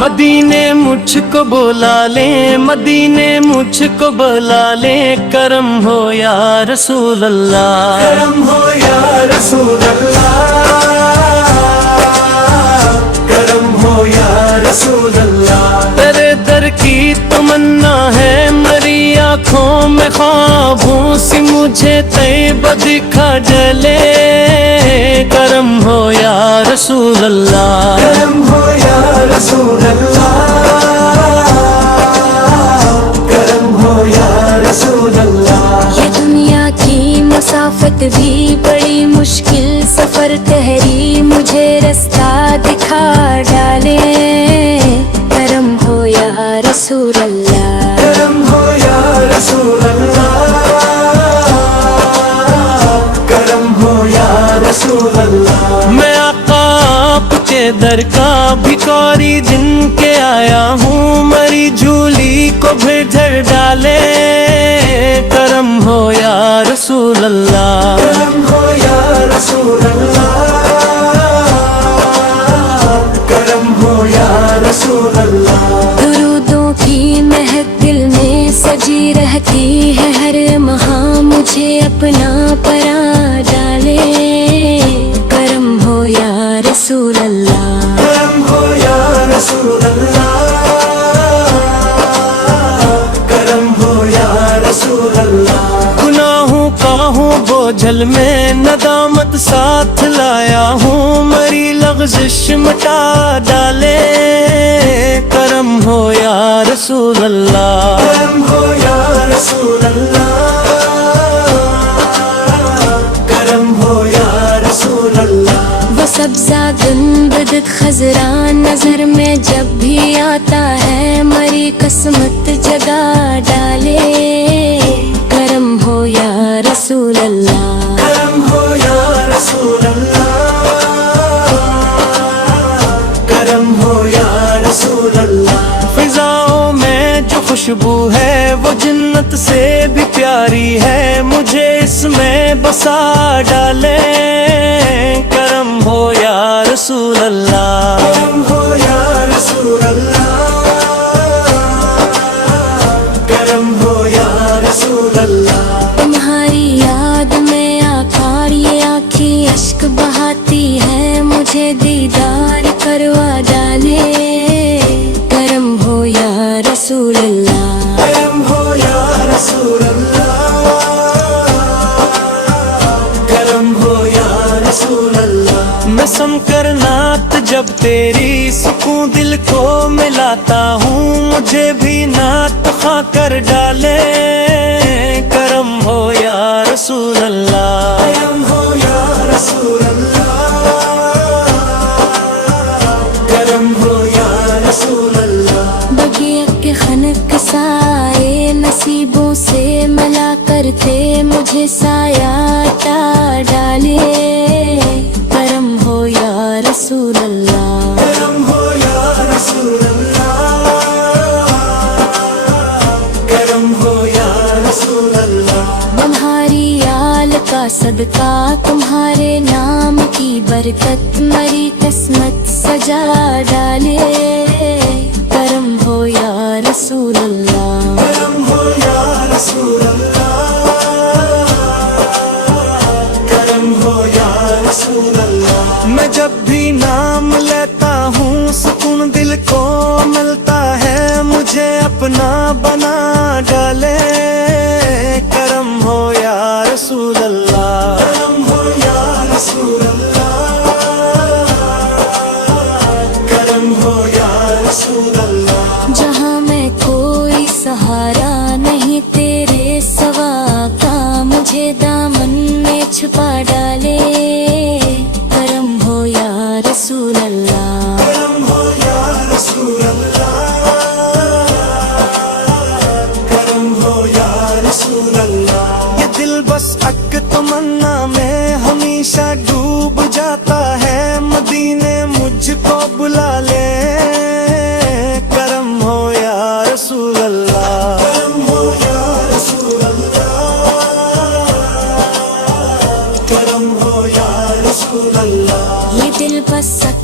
मदीने मुझको बुला ले, मदीने मुझको बुला ले, करम हो या रसूल अल्लाह, करम हो या रसूल अल्लाह, करम हो या रसूल अल्लाह। तेरे दर की तमन्ना है मेरी आँखों में, ख्वाबों सी मुझे तैयब दिखा जले, करम हो या रसूल अल्लाह, करम हो या रसूल अल्लाह, करम हो या रसूल अल्लाह। ये दुनिया की मुसाफत भी बड़ी मुश्किल सफर ठहरी, मुझे रास्ता दिखा डाले, करम हो या रसूल अल्लाह, करम हो या रसूल अल्लाह, करम हो या रसूल अल्लाह। मैं आका आपके दर का भिखारी जिन के आया हूँ, मरी झूली को भेजर डाले, करम हो या रसूल अल्लाह, करम हो या रसूल अल्लाह, करम हो या रसूल अल्लाह। दुरूदों की महक दिल में सजी रहती है, हर महा मुझे अपना परा डाले, करम हो या रसूल अल्लाह, करम हो या रसूल अल्लाह, करम हो या रसूल अल्लाह। गुनाहों का हूँ बोझल में नदामत साथ लाया हूँ, मरी लग़ज़िश मिटा डाले, करम हो या रसूल अल्लाह, करम हो या रसूल अल्लाह, करम हो या रसूल अल्लाह। वो सब्ज़ा गुनबदत खज़रा नजर में जब भी आता है, मरी किस्मत जगा डाले, करम हो या रसूल अल्लाह, करम हो या रसूल अल्लाह, करम हो या रसूल अल्लाह। फिजाओं में जो खुशबू है वो जन्नत से भी प्यारी है, मुझे इसमें बसा डाले, करम हो या रसूल अल्लाह, करम हो या रसूल अल्लाह, करम हो या रसूल अल्लाह। तुम्हारी याद में आकार ये आँखें अश्क बहाती है, मुझे दीदार करवा डाले, करम हो या रसूल अल्लाह, करम हो या रसूल अल्लाह, करम हो या रसूल अल्लाह। नस्म कर नात जब तेरी सुकून दिल को मिलाता हूँ, मुझे भी नात खा कर डाले, करम हो या रसूल अल्लाह, करम हो या रसूल अल्लाह, करम हो या रसूल अल्लाह। बगिया के खनक साए नसीबों से मिला करते, मुझे साया टा डाले, करम हो या रसूल अल्लाह, करम हो या रसूल अल्लाह, करम हो या रसूल अल्लाह। तुम्हारी आल का सदका तुम्हारे नाम की बरकत, मरी किस्मत सजा डाले, करम हो या रसूल अल्लाह, करम हो या रसूल अल्लाह, करम हो या रसूल अल्लाह। मैं जब भी नाम लेता हूँ सुकून दिल को मिलता है, मुझे अपना बना डाले, करम हो या रसूल अल्लाह, करम हो या रसूल अल्लाह, करम हो या रसूल अल्लाह। जहाँ मैं कोई सहारा नहीं तेरे सवा का, मुझे दामन में छुपा डाले, करम हो या रसूल अल्लाह, करम हो या रसूल अल्लाह, करम हो या रसूल अल्लाह। ये दिल बस अक तमन्ना में हमेशा डूब जाता है, मदीने मुझको बुला ले, करम हो या रसूल अल्लाह, करम हो या रसूल अल्लाह। دل بس